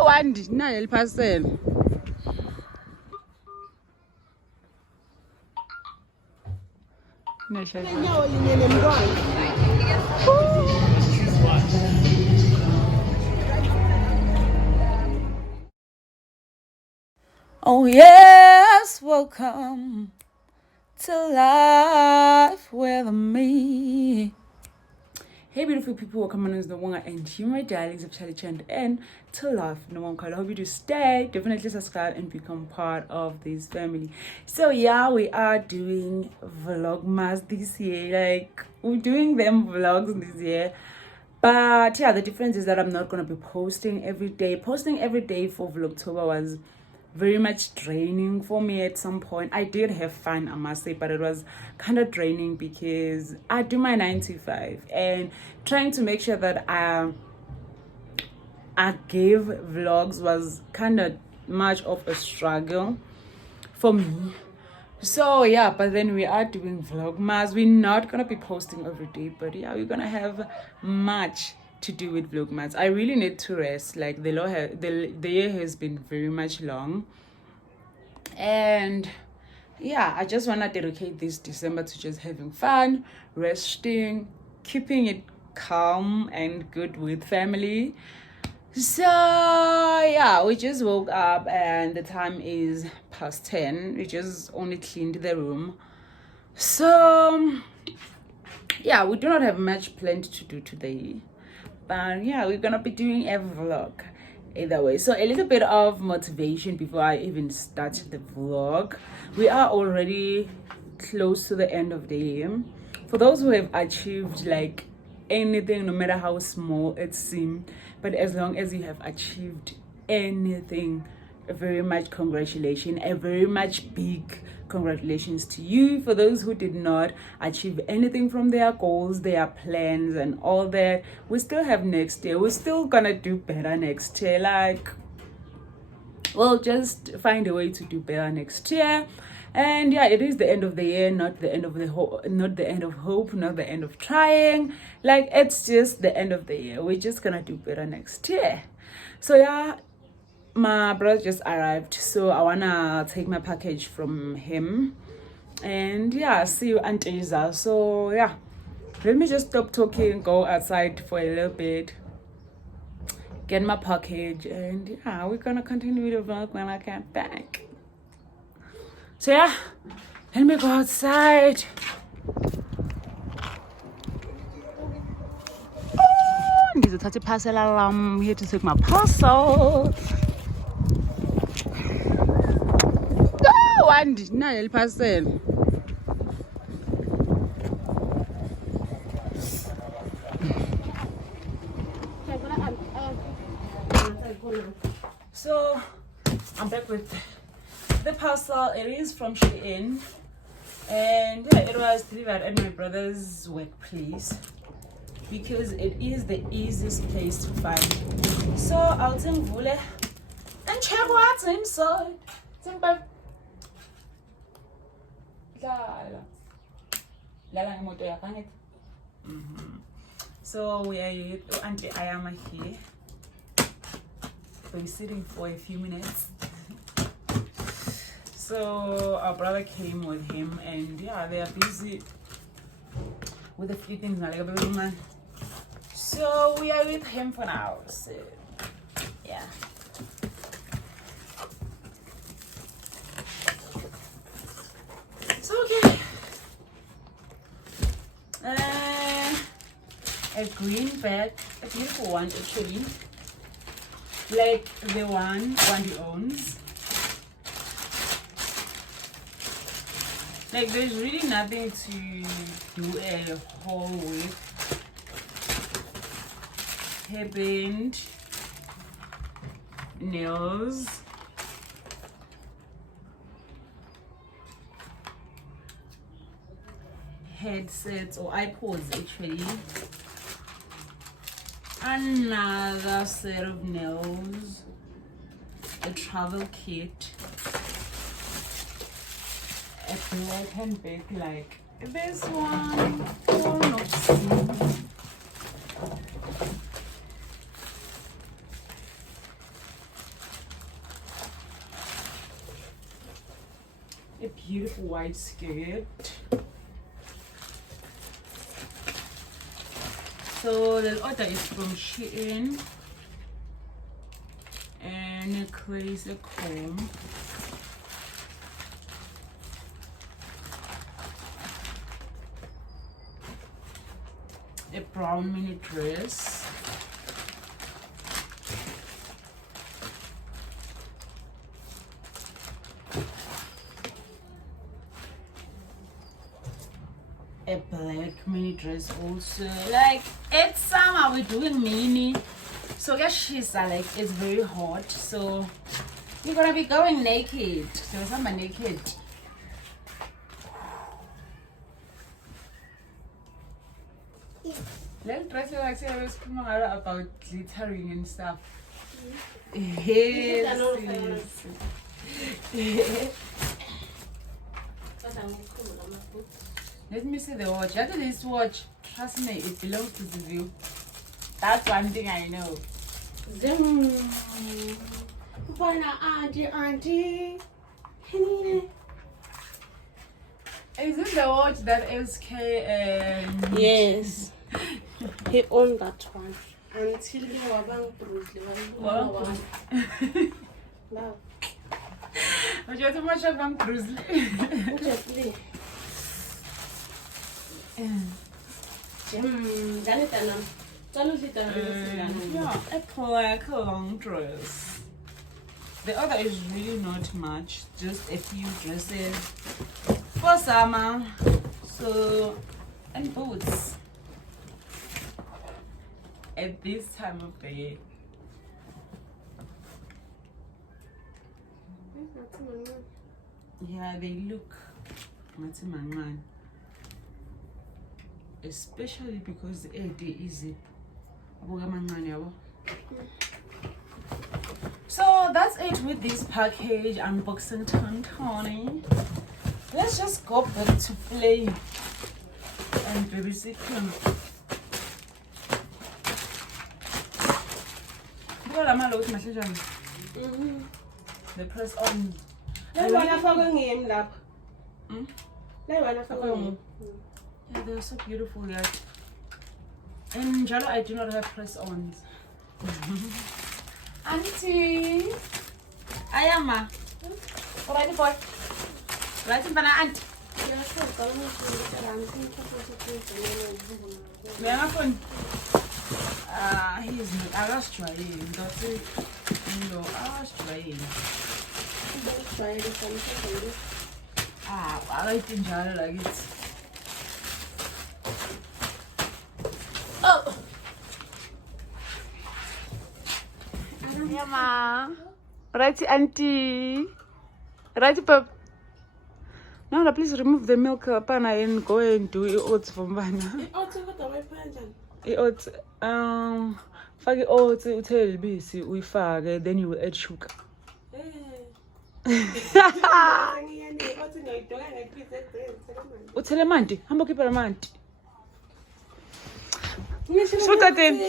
Wandi nayo liphasela. Oh yes, welcome to life with me. Hey beautiful people, welcome on the one and you my darlings of Charlie Chand and to life no one call. I hope you do stay, definitely subscribe and become part of this family. So yeah, we are doing vlogmas this year, like we're doing them vlogs this year. But yeah, the difference is that I'm not gonna be posting every day. Posting every day for Vlogtober was very much draining for me at some point. I did have fun, I must say, but it was kind of draining because I do my 9 to 5 and trying to make sure that I give vlogs was kind of much of a struggle for me. So yeah, but then we are doing vlogmas. We're not gonna be posting every day, but yeah, we're gonna have much to do with vlogmas. I really need to rest. Like the year has been very much long, and yeah, I just want to dedicate this December to just having fun, resting, keeping it calm and good with family. So yeah, we just woke up and the time is past 10. We just only cleaned the room. So yeah, we do not have much planned to do today, but yeah, we're gonna be doing a vlog either way. So a little bit of motivation before I even start the vlog. We are already close to the end of the year. For those who have achieved like anything, no matter how small it seems, but as long as you have achieved anything, a very much congratulations, a very much big congratulations to you. For those who did not achieve anything from their goals, their plans and all that, we still have next year. We're still gonna do better next year. Like, we'll just find a way to do better next year. And yeah, it is the end of the year, not the end of the not the end of hope, not the end of trying. Like, it's just the end of the year. We're just gonna do better next year. So yeah, my brother just arrived, so I wanna take my package from him. And yeah, see you Aunt Isa. So yeah, let me just stop talking, go outside for a little bit, get my package, and yeah, we're gonna continue the vlog when I get back. So yeah, let me go outside. Ngizothatha i-parcel alarm. I'm here to take my parcel. Oh, Wandi nayo i-parcel. So I'm back with the parcel. It is from Shein, and yeah, it was delivered at my brother's workplace because it is the easiest place to find. So I'll take Vule and check what's inside. So we are with Auntie Ayama here. We're sitting for a few minutes. So our brother came with him, and yeah, they are busy with a few things. So we are with him for now. So yeah. So okay. A green bag, a beautiful one actually, like the one Wendy owns. Like, there's really nothing to do a haul with. Hairband, nails, headsets or iPods actually, another set of nails, a travel kit, a black handbag like this one. Oh, not see. a beautiful white skirt. So the order is from Shein, and a crazy comb. A brown mini dress. A black mini dress also. Like, it's summer, we're doing mini. So guess she's like, it's very hot. So you're gonna be going naked. So I'm naked. Like dress like I was talking about glittering and stuff. Yes. Let me see the watch. After this watch, trust me, it belongs to the view. That's one thing I know. Auntie. Is it the watch that SK and... Yes. He owned that one. Until he was Bruce. Wow. But you're too much of a Bruce. Yeah, a black long dress. The other is really not much, just a few dresses for summer. So, and boots at this time of the year. Yeah, they look man. Especially because the AD is it. So that's it with this package unboxing time, Tony. Let's just go back to play and babysit him. The press on. Yeah, they're so beautiful, yeah. And Jalo, I do not have press-ons. Auntie! Ayama! Alright, boy. Right in front of Aunt. He's not. I was trying. That's it. No, I was trying. I like Jalo like it. Oh. Yeah, ma. Right, auntie. Right, pop. Now, please remove the milk pan and go and do oats from Vana. Oats. Fagi oats. Tell busy. We fag. Then you will add sugar. Utele manti. Hambo kipa manti. So that then.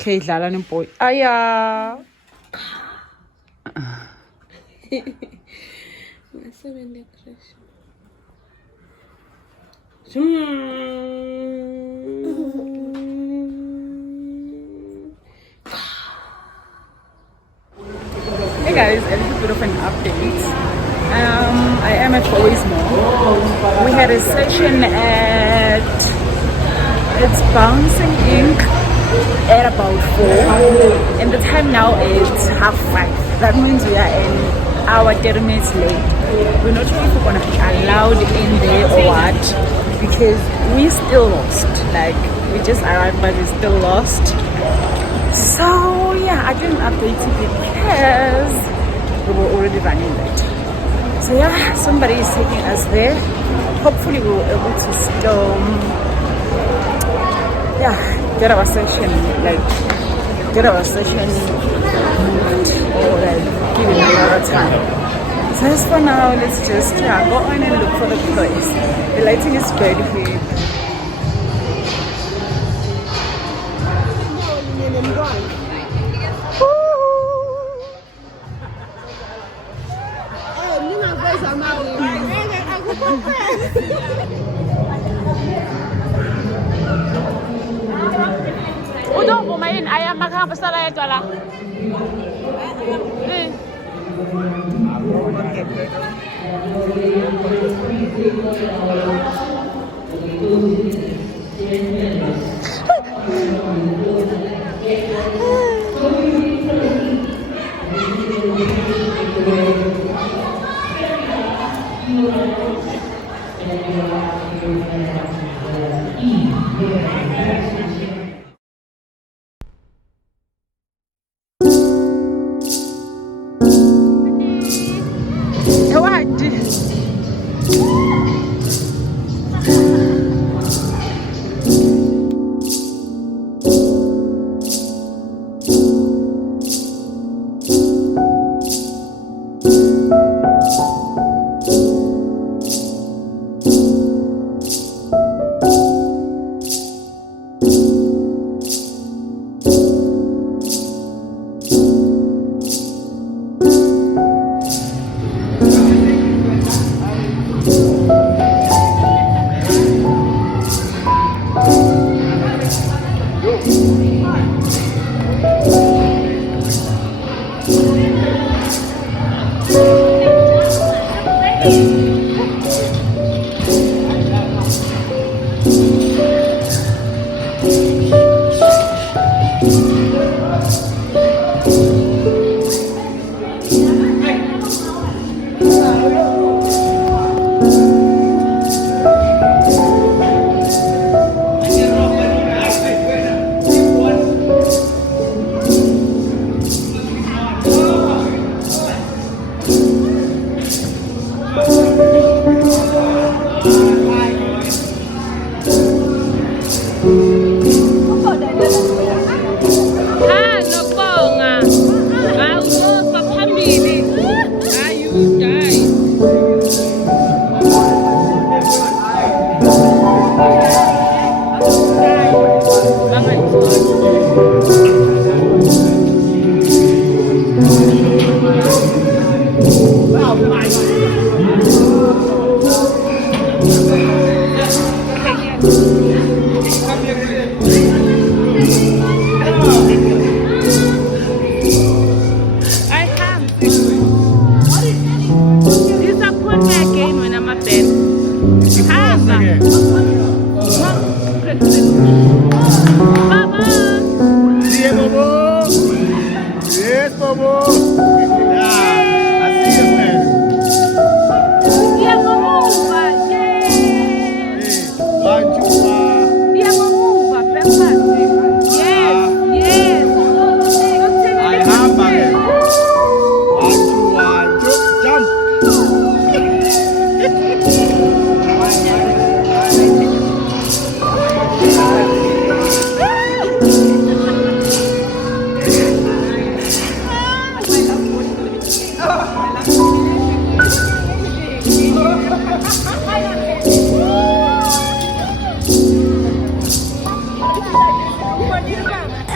Okay, Lala and boy. Aya. Hey guys, a little bit of an update. I am at fourways Mall. We had a session at It's Bouncing Ink at about 4, and the time now is 5:30. That means we are an hour 30 minutes late. We're not sure if we're gonna be allowed in there or what, because we still lost. Like, we just arrived but we're still lost. So yeah, I didn't update it because we were already running late. So yeah, somebody is taking us there. Hopefully we were able to still get our session moved, or like give it another time. So as for now, let's just go on and look for the place. The lighting is good here. ngapa sala yedwa la?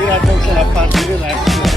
Biraz çok şarap partili